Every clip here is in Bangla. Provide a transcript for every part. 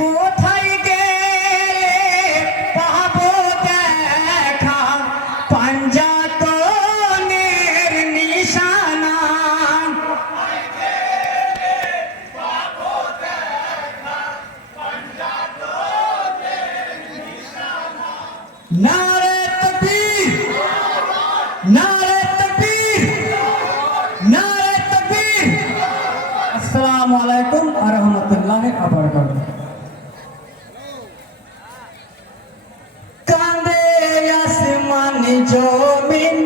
কোথায় গেলে পাবো দেখা পাঞ্জাতনের নিশানা। নারে তাকবীর, নারে তাকবীর, নারে তাকবীর। আসসালামু আলাইকুম ওয়া রাহমাতুল্লাহি ওয়া বারাকাতুহু। কাঁদে আসমান জমিন,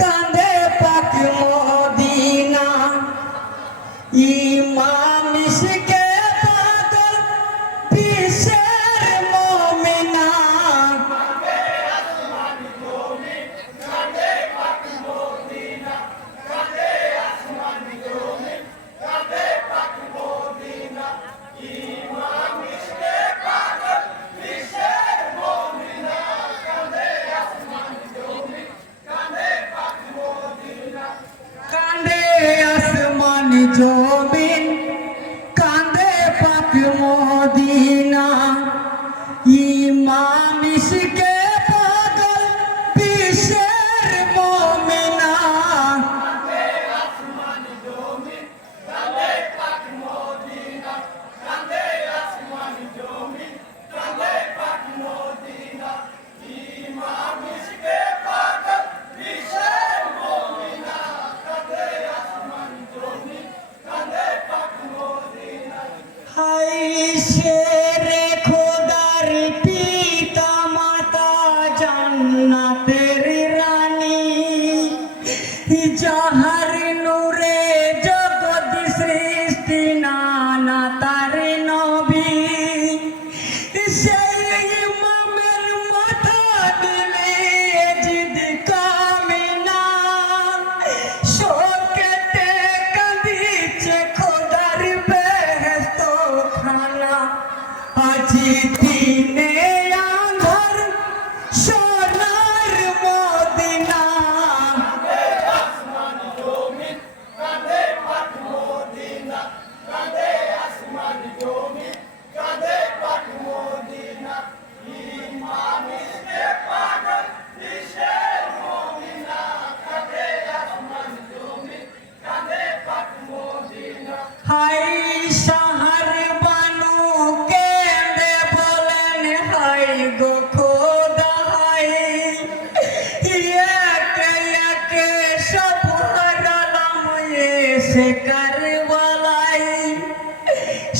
কাঁদে পাক মদিনা, ইমাম ইশকে পাগল বিশ্বের মুমিনা। কাঁদে আসমান জমিন, কাঁদে পাক মদিনা, ইমাম ইশকে পাগল বিশ্বের মুমিনা। হাই শেরে খোদার পিতা মাতা জান্নাতের রানী, যাহার নূরে জগৎ সৃষ্টি নানা তার নবী। সেই ইমামের মাথা দিলে জিদ কামিনা, শোকেতে কাঁদিছে খোদার বেহেশত খানা। আজি দিনে আঁধার সোনার মদিনা। হাই সাহার বানু কেঁদে বলেন হাই গো খোদা হাই, একে একে সব হারালাম এসে কারবালায়।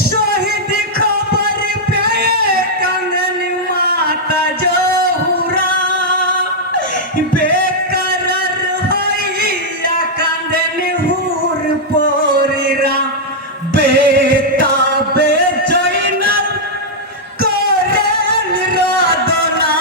শহীদ খবর পেয়ে কাঁদেন মাতা জহুরা, বেকরার হইয়া কাঁদেন হুর পরীরা। বেতাবে জয়নাল করেন রদনা।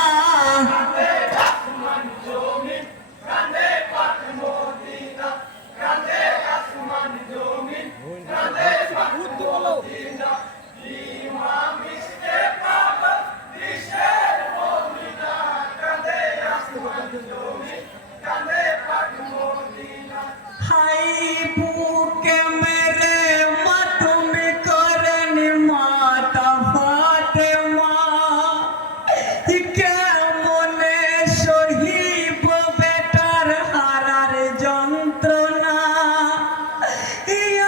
হাই বুকে মেরে মাতম করেন মাতা ফাতেমা, কেমনে সহিব বেটার হারার যন্ত্রণা।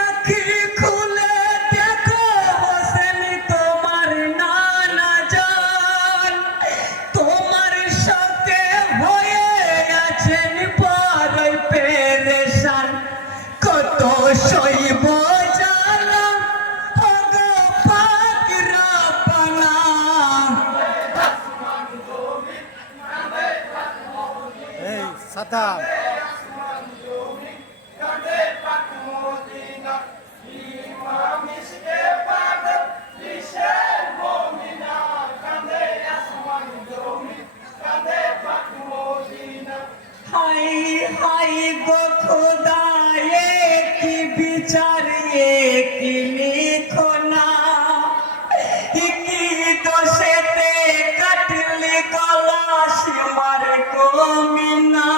আঁখি খুলে দেখো হোসেন তোমার নানা জান, তোমার সাথে হয়ে আছেন বড়ই পেরেশান। কত সইব জ্বালা ওগো পাক রব্বানা। এই সাতাম হাই হাই গো খোদা এ কি বিচার এ কি লিখনা, কি দোষেতে কাটলে গলা সীমার কমিনা।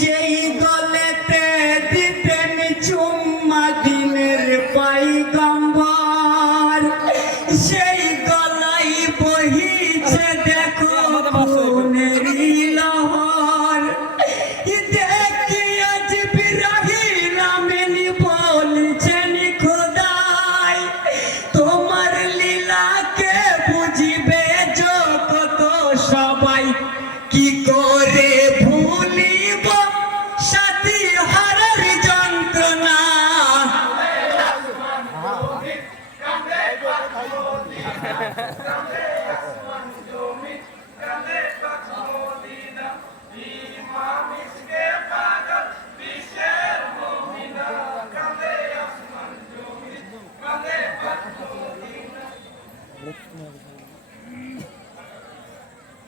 যেই গলেতে